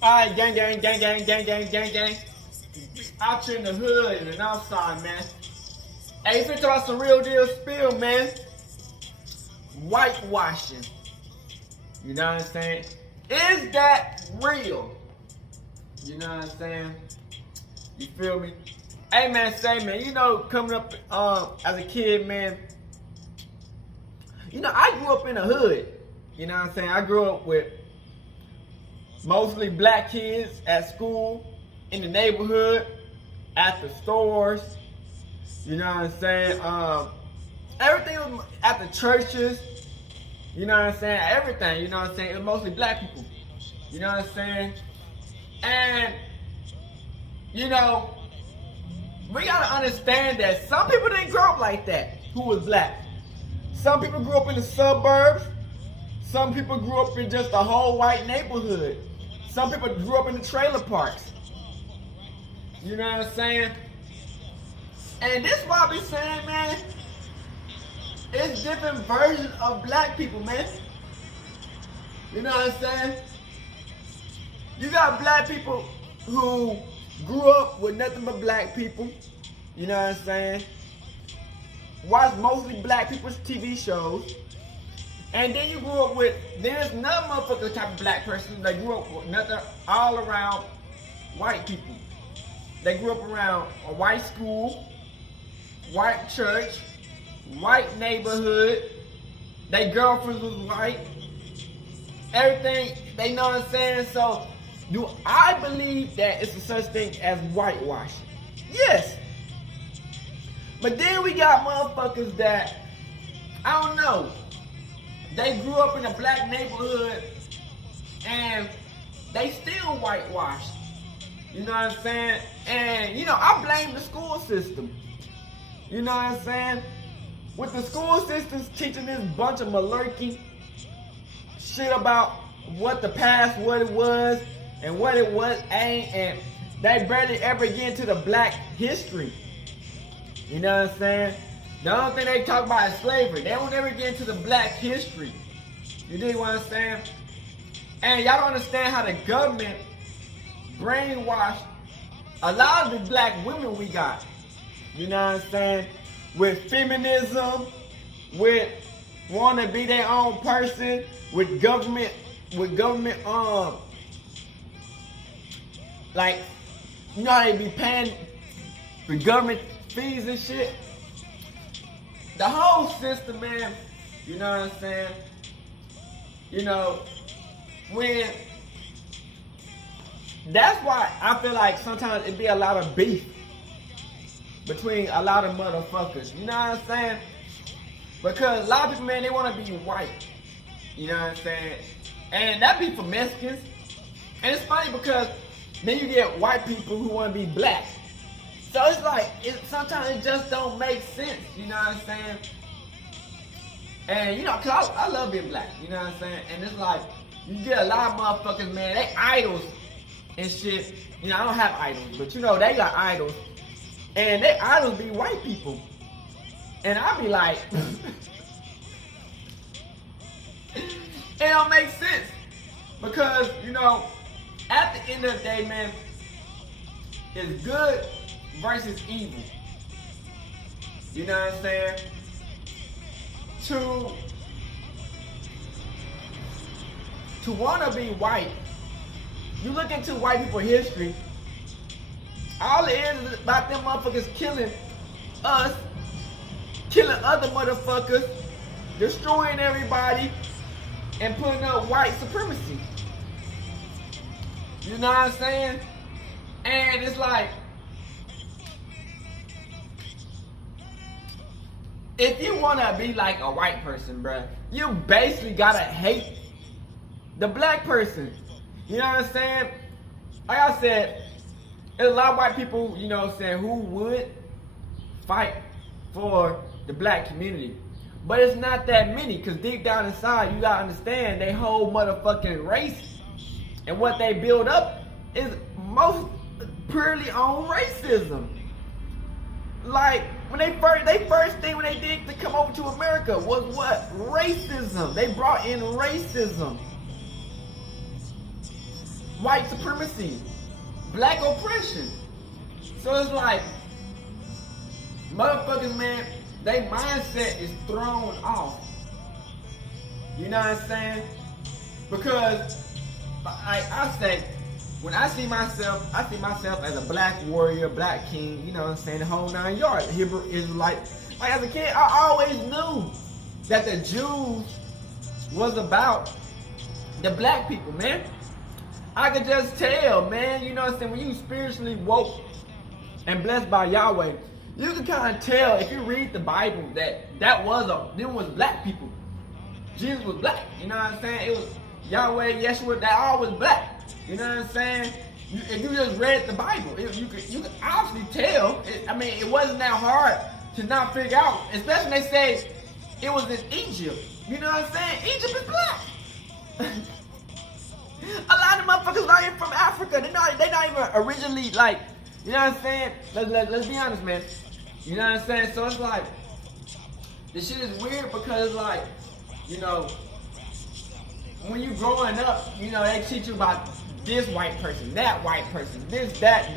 Alright, gang. Out here in the hood and outside, man. Hey, if it's about some real deal spill, man. Whitewashing. You know what I'm saying? Is that real? You know what I'm saying? You feel me? Hey, man, say, man, you know, coming up as a kid, man, you know, I grew up in the hood. You know what I'm saying? I grew up with mostly black kids at school, in the neighborhood, at the stores. You know what I'm saying? Everything was at the churches. You know what I'm saying? Everything, you know what I'm saying? It was mostly black people. You know what I'm saying? And, you know, we gotta understand that some people didn't grow up like that who was black. Some people grew up in the suburbs. Some people grew up in just a whole white neighborhood. Some people grew up in the trailer parks. You know what I'm saying? And this is why I be saying, man, it's different versions of black people, man. You know what I'm saying? You got black people who grew up with nothing but black people. You know what I'm saying? Watch mostly black people's TV shows. And then you grew up with, there's another motherfucker type of black person that grew up with nothing all around white people. They grew up around a white school, white church, white neighborhood. Their girlfriends was white. Everything, they know what I'm saying? So, do I believe that it's a such thing as whitewashing? Yes. But then we got motherfuckers that, I don't know, they grew up in a black neighborhood and they still whitewashed. You know what I'm saying? And, you know, I blame the school system. You know what I'm saying? With the school systems teaching this bunch of malarkey shit about what the past, what it was, and what it was ain't, and they barely ever get into the black history. You know what I'm saying? The only thing they talk about is slavery. They don't ever get into the black history. You dig what I'm saying? And y'all don't understand how the government brainwashed a lot of the black women we got. You know what I'm saying? With feminism, with wanting to be their own person, with government, like, you know how they be paying for government fees and shit? The whole system, man, you know what I'm saying? You know, that's why I feel like sometimes it be a lot of beef between a lot of motherfuckers. You know what I'm saying? Because a lot of people, man, they want to be white. You know what I'm saying? And that be for Mexicans. And it's funny because then you get white people who want to be black. So it's like, sometimes it just don't make sense. You know what I'm saying? And, you know, because I love being black. You know what I'm saying? And it's like, you get a lot of motherfuckers, man, they idols and shit. You know, I don't have idols, but you know, they got idols. And their idols be white people. And I be like, it don't make sense. Because, you know, at the end of the day, man, it's good versus evil. You know what I'm saying? To want to be white, you look into white people history, all it is about them motherfuckers killing us, killing other motherfuckers, destroying everybody, and putting up white supremacy. You know what I'm saying? And it's like, if you want to be like a white person, bruh, you basically gotta hate the black person. You know what I'm saying? Like I said, there's a lot of white people, you know what I'm saying, who would fight for the black community. But it's not that many, because deep down inside, you gotta understand they whole motherfucking race and what they build up is most purely on racism. Like, when they first thing when they did to come over to America was what? Racism. They brought in racism. white supremacy, black oppression. So it's like, motherfuckers, man, their mindset is thrown off. You know what I'm saying? Because I say, when I see myself as a black warrior, black king, you know what I'm saying, the whole 9 yards. Hebrew Israelite. Like as a kid, I always knew that the Jews was about the black people, man. I could just tell, man, you know what I'm saying, when you spiritually woke and blessed by Yahweh, you can kind of tell if you read the Bible that them was black people. Jesus was black, you know what I'm saying? It was Yahweh, Yeshua, they all was black. You know what I'm saying? If you just read the Bible, you could obviously tell. It wasn't that hard to not figure out, especially when they say it was in Egypt. You know what I'm saying? Egypt is black. A lot of motherfuckers not even from Africa. They not even originally like, you know what I'm saying? Let's be honest, man. You know what I'm saying? So it's like, this shit is weird because it's like, you know, when you growing up, you know, they teach you about this white person, that white person, this, that,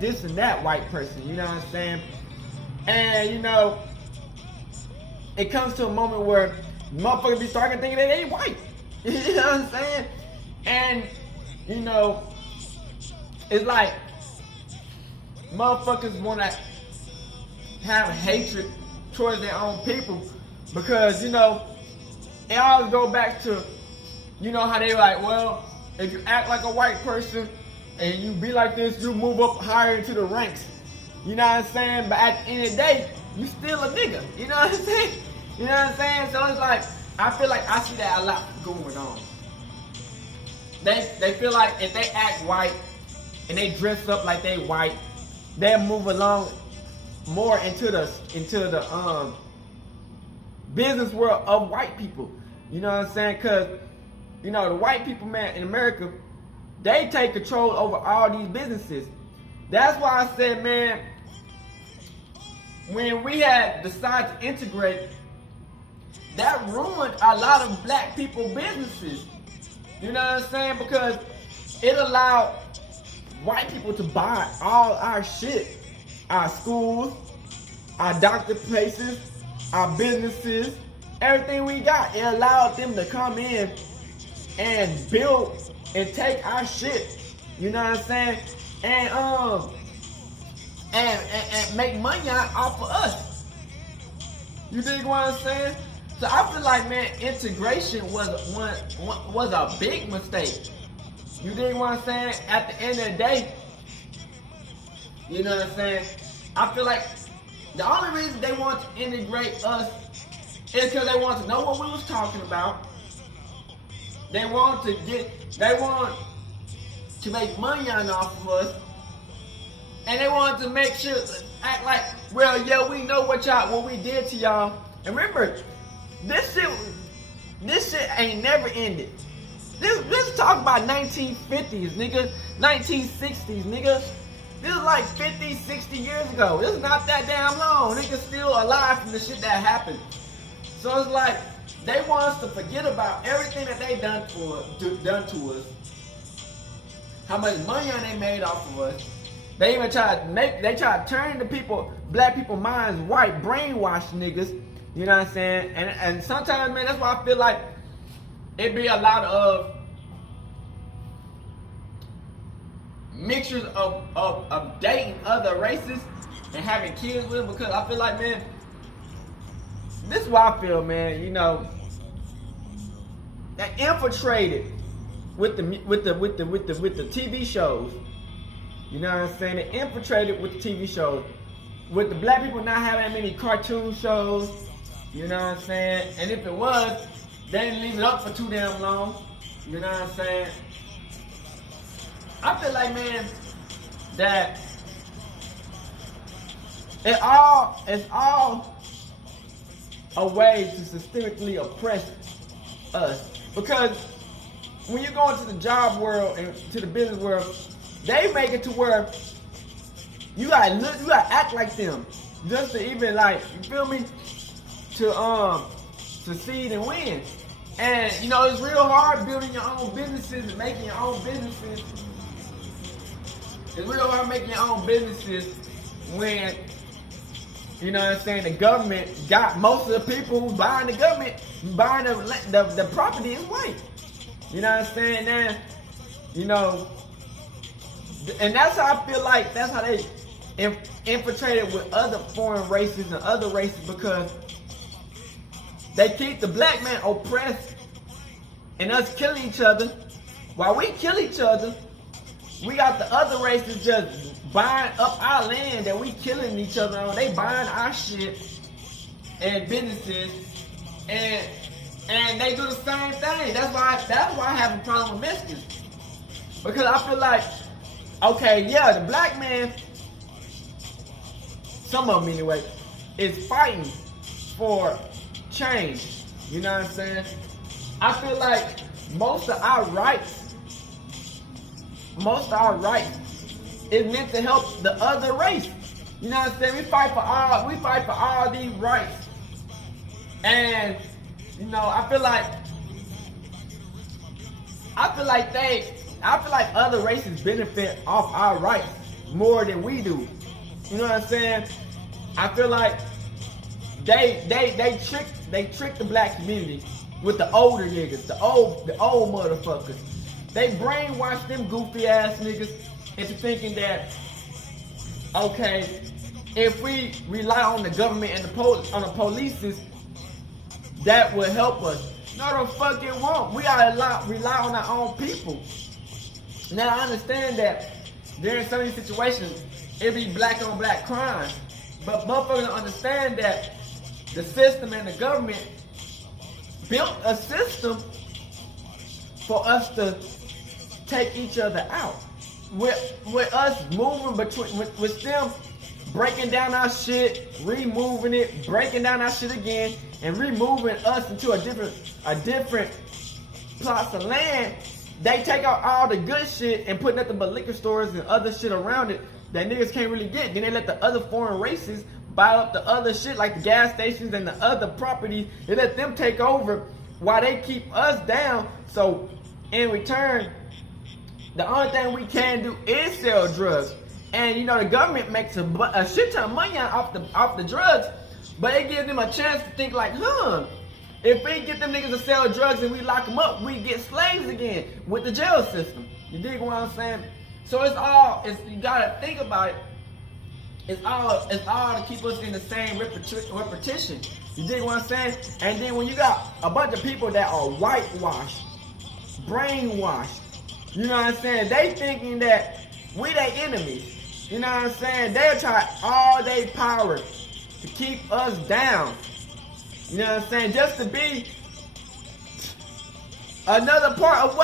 this and that white person, you know what I'm saying? And, you know, it comes to a moment where motherfuckers be starting thinking that they ain't white. You know what I'm saying? And, you know, it's like, motherfuckers want to have hatred towards their own people because, you know, it always go back to, you know, how they like, well, if you act like a white person and you be like this, you move up higher into the ranks. You know what I'm saying? But at the end of the day, you still a nigga. You know what I'm saying? You know what I'm saying? So it's like, I feel like I see that a lot going on. They feel like if they act white and they dress up like they white, they'll move along more into the business world of white people. You know what I'm saying? Because, you know, the white people, man, in America, they take control over all these businesses. That's why I said, man, when we had decided to integrate, that ruined a lot of black people businesses. You know what I'm saying? Because it allowed white people to buy all our shit. Our schools, our doctor places, our businesses, everything we got. It allowed them to come in and build and take our shit. You know what I'm saying? And make money off of us. You dig what I'm saying? So I feel like, man, integration was a big mistake. You dig what I'm saying? At the end of the day, you know what I'm saying? I feel like the only reason they want to integrate us is because they want to know what we was talking about. They want to make money off of us. And they want to make sure, act like, well, yeah, we know what we did to y'all. And remember, this shit ain't never ended. Let's talk about 1950s, nigga, 1960s, nigga. This is like 50, 60 years ago. This is not that damn long. Niggas still alive from the shit that happened. So it's like, they want us to forget about everything that they done to us. How much money they made off of us. They even try to turn the black people minds white, brainwash niggas. You know what I'm saying? And sometimes, man, that's why I feel like it be a lot of mixtures of dating other races and having kids with them, because I feel like, man, this is what I feel, man. You know, they infiltrated with the TV shows. You know what I'm saying? They infiltrated with the TV shows. With the black people not having that many cartoon shows. You know what I'm saying? And if it was, they didn't leave it up for too damn long. You know what I'm saying? I feel like, man, that it's all a way to systemically oppress us. Because when you go into the job world and to the business world, they make it to where you gotta act like them, just to even, like, you feel me, to succeed and win. And you know, it's real hard building your own businesses and making your own businesses. It's real hard making your own businesses when, you know what I'm saying, the government got most of the people who buying the government, buying the property is white. You know what I'm saying? Now, you know, and that's how I feel like that's how they infiltrated with other foreign races and other races, because they keep the black man oppressed and us killing each other. While we kill each other, we got the other races just buying up our land that we killing each other on. They buying our shit and businesses, and they do the same thing. That's why I have a problem with Mexicans. Because I feel like, okay, yeah, the black man, some of them anyway, is fighting for change. You know what I'm saying? I feel like most of our rights is meant to help the other race. You know what I'm saying? We fight for all these rights. And you know, I feel like other races benefit off our rights more than we do. You know what I'm saying? I feel like they trick the black community with the older niggas, the old motherfuckers. They brainwash them goofy ass niggas into thinking that, okay, if we rely on the government and the police, that will help us. No, the fuck it won't. We gotta rely on our own people. Now I understand that during some of these situations, it be black on black crime, but motherfuckers don't understand that the system and the government built a system for us to take each other out. With us moving between, with them breaking down our shit, removing it, breaking down our shit again, and removing us into a different plots of land. They take out all the good shit and put nothing but liquor stores and other shit around it that niggas can't really get. Then they let the other foreign races buy up the other shit like the gas stations and the other properties. They let them take over while they keep us down. So in return, the only thing we can do is sell drugs. And you know, the government makes a shit ton of money off the drugs, but it gives them a chance to think like, if we get them niggas to sell drugs and we lock them up, we get slaves again with the jail system. You dig what I'm saying? So you gotta think about it. It's all to keep us in the same repetition. You dig what I'm saying? And then when you got a bunch of people that are whitewashed, brainwashed, you know what I'm saying? They thinking that we their enemies. You know what I'm saying? They'll try all their power to keep us down. You know what I'm saying? Just to be another part of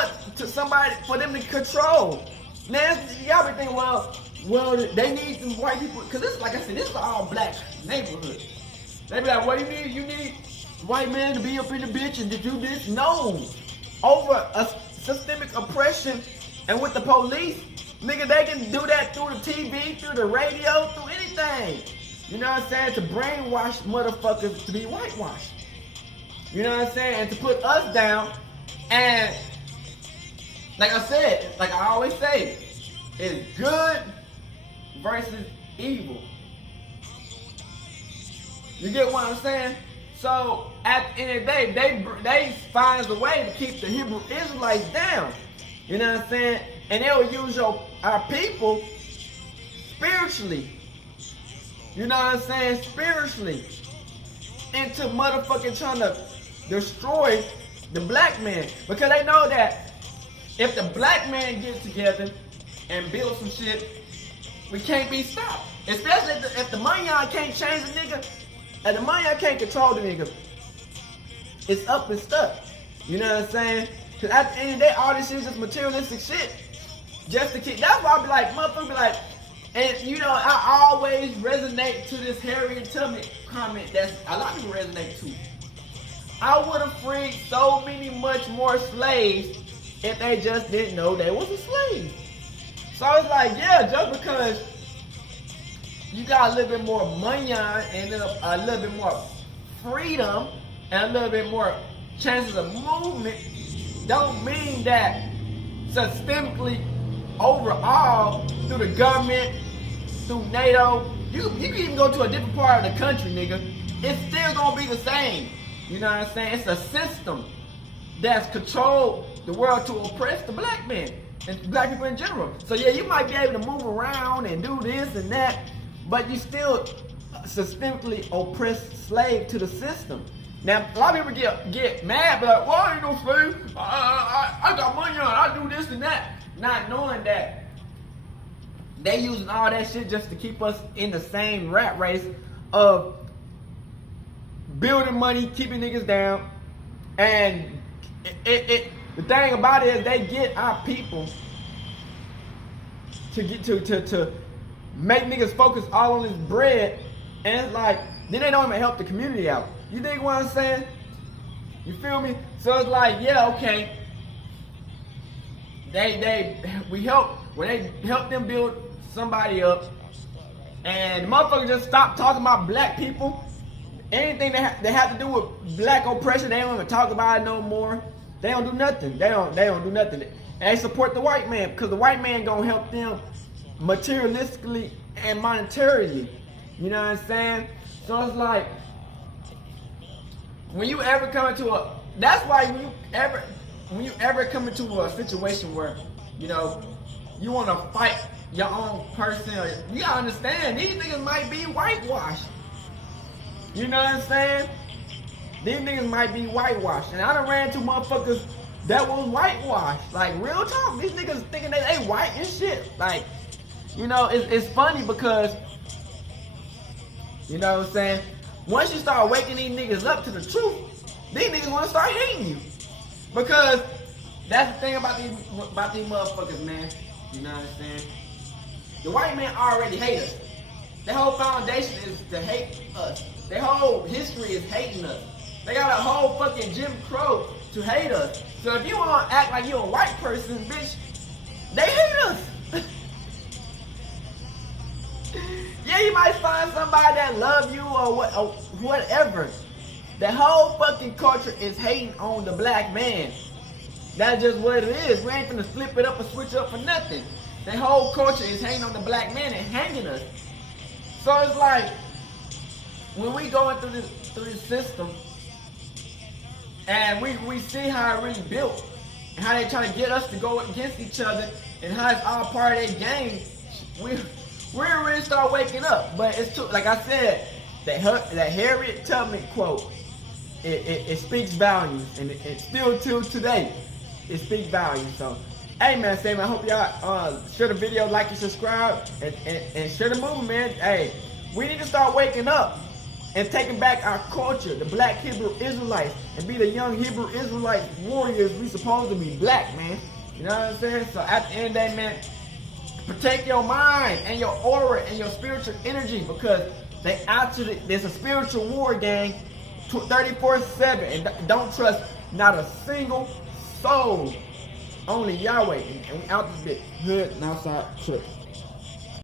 for them to control. Now, y'all be thinking, well, they need some white people, because this, like I said, this is an all black neighborhood. They be like, well, you need white men to be up in the bitch and to do this. No. Over a systemic oppression and with the police, nigga, they can do that through the TV, through the radio, through anything. You know what I'm saying? To brainwash motherfuckers to be whitewashed. You know what I'm saying? And to put us down. And like I said, like I always say, it's good versus evil. You get what I'm saying? So at the end of the day, they find a way to keep the Hebrew Israelites down. You know what I'm saying? And they'll use our people spiritually. You know what I'm saying? Spiritually. Into motherfucking trying to destroy the black man. Because they know that if the black man gets together and build some shit, we can't be stopped. Especially if the money can't change the nigga, and the money can't control the nigga, it's up and stuck. You know what I'm saying? Because at the end of the day, all this shit is just materialistic shit. Just to keep, that's why I be like, motherfucker be like, and you know, I always resonate to this Harriet Tubman comment that a lot of people resonate to. I would have freed so much more slaves if they just didn't know they was a slave. So it's like, yeah, just because you got a little bit more money and a little bit more freedom and a little bit more chances of movement don't mean that systemically overall through the government, through NATO, you can even go to a different part of the country, nigga. It's still gonna be the same. You know what I'm saying? It's a system that's controlled the world to oppress the black man and black people in general. So yeah, you might be able to move around and do this and that, but you still systemically oppressed slave to the system. Now, a lot of people get mad, but like, well, I ain't no slave. I got money on it. I do this and that. Not knowing that they using all that shit just to keep us in the same rat race of building money, keeping niggas down. And the thing about it is they get our people to get to make niggas focus all on this bread, and it's like then they don't even help the community out. You dig what I'm saying? You feel me? So it's like, yeah, okay. We help when they help them build somebody up, and motherfuckers just stop talking about black people. Anything that have to do with black oppression, they don't even talk about it no more. They don't do nothing. They don't do nothing. And they support the white man because the white man gonna help them materialistically and monetarily. You know what I'm saying? So it's like when you ever come into a, that's why when you ever come into a situation where, you know, you want to fight your own person, you gotta understand these niggas might be whitewashed. You know what I'm saying? These niggas might be whitewashed. And I done ran into motherfuckers that was whitewashed. Like, real talk. These niggas thinking that they white and shit. Like, you know, it's funny because, you know what I'm saying? Once you start waking these niggas up to the truth, these niggas want to start hating you. Because that's the thing about these motherfuckers, man. You know what I'm saying? The white man already hate us. Their whole foundation is to hate us. Their whole history is hating us. They got a whole fucking Jim Crow to hate us. So if you want to act like you're a white person, bitch, they hate us. Yeah, you might find somebody that love you or whatever. The whole fucking culture is hating on the black man. That's just what it is. We ain't finna flip it up or switch up for nothing. The whole culture is hating on the black man and hanging us. So it's like, when we going through this system, and we see how it really built, and how they trying to get us to go against each other, and how it's all part of their game, we really start waking up. But it's too, like I said, that Harriet Tubman quote, it speaks volumes, and it still till today, it speaks volumes. So, hey man, I hope y'all share the video, like and subscribe, and share the movie, man. Hey, we need to start waking up and taking back our culture, the black Hebrew Israelites, and be the young Hebrew Israelite warriors we supposed to be black, man. You know what I'm saying? So at the end of the day, man, protect your mind and your aura and your spiritual energy, because there's a spiritual war, gang, 34/7, and don't trust not a single soul. Only Yahweh, and we out this bit, hood and outside church.